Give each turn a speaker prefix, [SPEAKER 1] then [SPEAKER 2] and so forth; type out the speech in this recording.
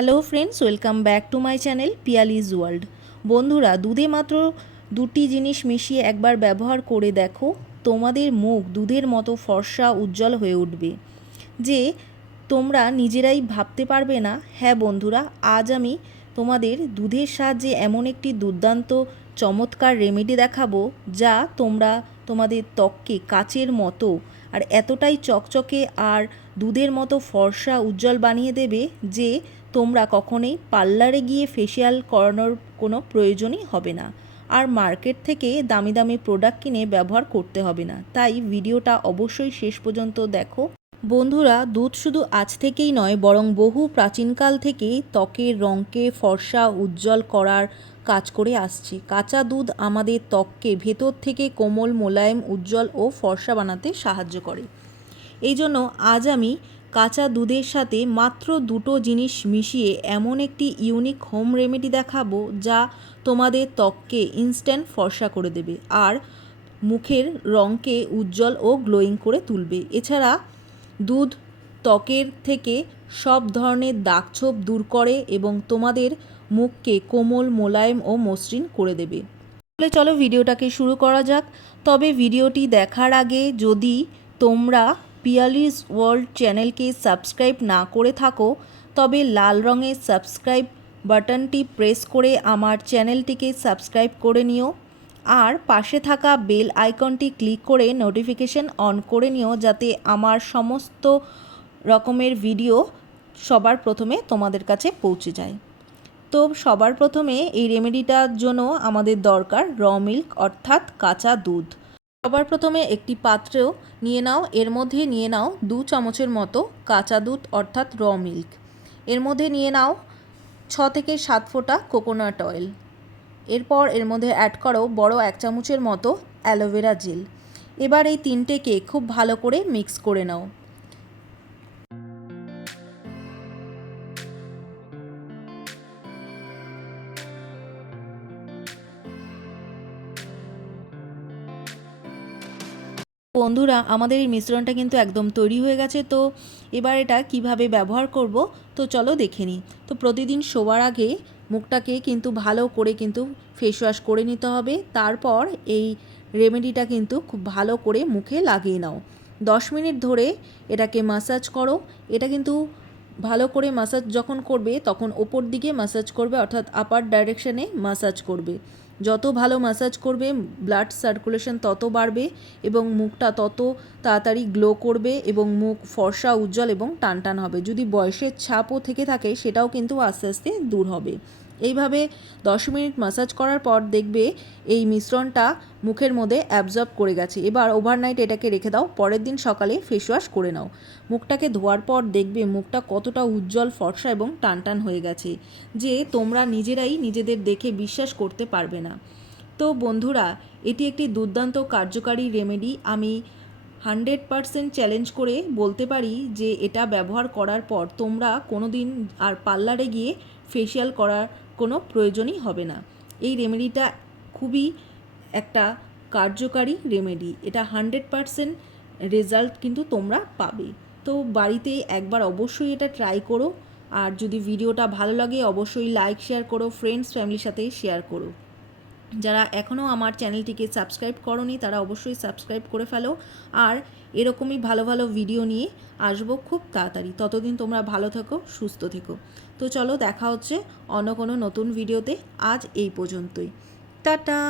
[SPEAKER 1] Hello friends welcome back to my channel Piyali's world বন্ধুরা, দুধে মাত্র দুটি জিনিস মিশিয়ে একবার ব্যবহার করে দেখো, তোমাদের মুখ দুধের মতো ফর্সা উজ্জ্বল হয়ে উঠবে। যে তোমরা নিজেরাই ভাবতে পারবে না হ্যাঁ বন্ধুরা, আজ আমি তোমাদের দুধের সাহায্যে এমন একটি দুর্দান্ত, চমৎকার রেমেডি দেখাবো, যা তোমরা তোমাদের ত্বককে কাচের মতো আর এতটাই চকচকে আর দুধের মতো ফর্সা উজ্জ্বল বানিয়ে দেবে যে তোমরা কখনোই পার্লারে গিয়ে ফেসিয়াল করানোর কোনো প্রয়োজনই হবে না। আর মার্কেট থেকে দামি দামি প্রোডাক্ট কিনে ব্যবহার করতে হবে না। তাই ভিডিওটা অবশ্যই শেষ পর্যন্ত দেখো। বন্ধুরা, দুধ শুধু আজ থেকেই নয়, বরং বহু প্রাচীনকাল থেকেই ত্বকের রঙকে ফর্সা, উজ্জ্বল করার কাজ করে আসছে। কাঁচা দুধ আমাদের ত্বককে ভেতর থেকে কোমল, মোলায়েম, উজ্জ্বল ও ফর্সা বানাতে সাহায্য করে। এই জন্য আজ আমি কাঁচা দুধের সাথে মাত্র দুটো জিনিস মিশিয়ে এমন একটি ইউনিক হোম রেমেডি দেখাবো যা তোমাদের ত্বককে ইনস্ট্যান্ট ফর্সা করে দেবে আর মুখের রঙকে উজ্জ্বল ও গ্লোয়িং করে তুলবে। এছাড়া দুধ ত্বকের থেকে সব ধরনের দাগছোপ দূর করে এবং তোমাদের মুখকে কোমল, মোলায়েম ও মসৃণ করে দেবে। তাহলে চলো ভিডিওটাকে শুরু করা যাক। তবে ভিডিওটি দেখার আগে যদি তোমরা পিয়ালিস ওয়ার্ল্ড চ্যানেলকে সাবস্ক্রাইব না করে থাকো, তবে লাল রঙের সাবস্ক্রাইব বাটনটি প্রেস করে আমার চ্যানেলটিকে সাবস্ক্রাইব করে নিও। আর পাশে থাকা বেল আইকনটি ক্লিক করে নোটিফিকেশন অন করে নিও যাতে আমার সমস্ত রকমের ভিডিও সবার প্রথমে তোমাদের কাছে পৌঁছে যায়। তো সবার প্রথমে এই রেমেডিটার জন্য আমাদের দরকার র মিল্ক, অর্থাৎ কাঁচা দুধ। সবার প্রথমে একটি পাত্রেও নিয়ে নাও, এর মধ্যে নিয়ে নাও দু চামচের মতো কাঁচা দুধ, অর্থাৎ র মিল্ক। এর মধ্যে নিয়ে নাও ছ থেকে সাত ফোঁটা কোকোনাট অয়েল এরপর এর মধ্যে অ্যাড করো বড় এক চামচের মতো অ্যালোভেরা জেল এবার এই তিনটেকে খুব ভালো করে মিক্স করে নাও। বন্ধুরা, আমাদের এই মিশ্রণটা কিন্তু একদম তৈরি হয়ে গেছে। তো এবার এটা কীভাবে ব্যবহার করব, তো চলো দেখে নিই। তো প্রতিদিন শোবার আগে মুখটাকে কিন্তু ভালো করে কিন্তু ফেস ওয়াশ করে নিতে হবে। তারপর এই রেমেডিটা কিন্তু খুব ভালো করে মুখে লাগিয়ে নাও। দশ মিনিট ধরে এটাকে মাসাজ করো। এটা কিন্তু ভালো করে মাসাজ যখন করবে, তখন ওপর দিকে মাসাজ করবে, অর্থাৎ আপার ডাইরেকশানে মাসাজ করবে। যত ভালো ম্যাসাজ করবে ব্লাড সার্কুলেশন তত বাড়বে এবং মুখটা তত তাড়াতাড়ি গ্লো করবে এবং মুখ ফর্সা, উজ্জ্বল এবং টান টান হবে। যদি বয়সের ছাপও থেকে থাকে, সেটাও কিন্তু আস্তে আস্তে দূর হবে। এইভাবে দশ মিনিট ম্যাসাজ করার পর দেখবে এই মিশ্রণটা মুখের মধ্যে অ্যাবজর্ব করে গেছে। এবার ওভারনাইট এটাকে রেখে দাও, পরের দিন সকালে ফেস ওয়াশ করে নাও। মুখটাকে ধোয়ার পর দেখবে মুখটা কতটা উজ্জ্বল, ফর্সা এবং টান টান হয়ে গেছে, যে তোমরা নিজেরাই নিজেদের দেখে বিশ্বাস করতে পারবে না। তো বন্ধুরা, এটি একটি দুর্দান্ত কার্যকারী রেমেডি আমি হান্ড্রেড পারসেন্ট চ্যালেঞ্জ করে বলতে পারি যে এটা ব্যবহার করার পর তোমরা কোনো দিন আর পার্লারে গিয়ে ফেসিয়াল করার প্রয়োজনই হবে না। এই রেমেডিটা খুবই একটা কার্যকারী রেমেডি এটা হান্ড্রেড পারসেন্ট রেজাল্ট কিন্তু তোমরা পাবে। তো বাড়িতে একবার অবশ্যই এটা ট্রাই করো। আর যদি ভিডিওটা ভালো লাগে, অবশ্যই লাইক শেয়ার করো ফ্রেন্ডস ফ্যামিলির সাথে শেয়ার করো। যারা এখনও আমার চ্যানেলটিকে সাবস্ক্রাইব করনি, তারা অবশ্যই সাবস্ক্রাইব করে ফেলো। আর এরকমই ভালো ভালো ভিডিও নিয়ে আসব খুব তাড়াতাড়ি। ততদিন তোমরা ভালো থেকো, সুস্থ থেকো। তো চলো দেখা হচ্ছে অন্য কোনো নতুন ভিডিওতে। আজ এই পর্যন্তই। টাটা!